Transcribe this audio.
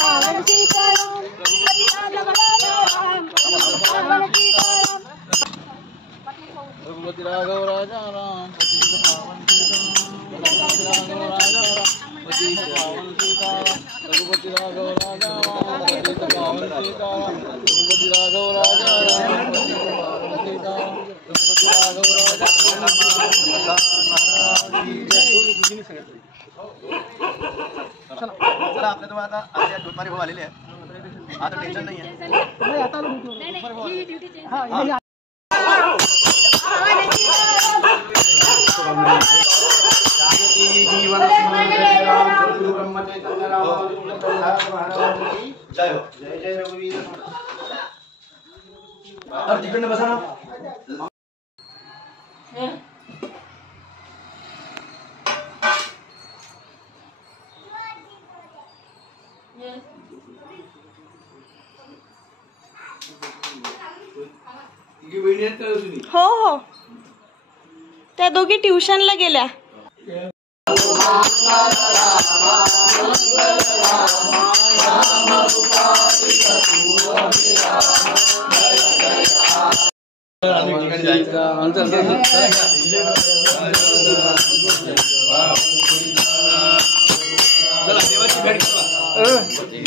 पावन सीताराम रघुपति राघव राजा राम रघुपति राघव राजा राम रघुपति राघव राजा राम रघुपति राघव राजा चला आपल्या तो आता आज दुपारी भाऊ आलेले आहे आता टेन्शन नाही आहे जय हो जय जय रघुवीर अब तिकडनं बसा ना हो हो त्या दोघी ट्युशनला गेल्या चला देवाची भेट घेवा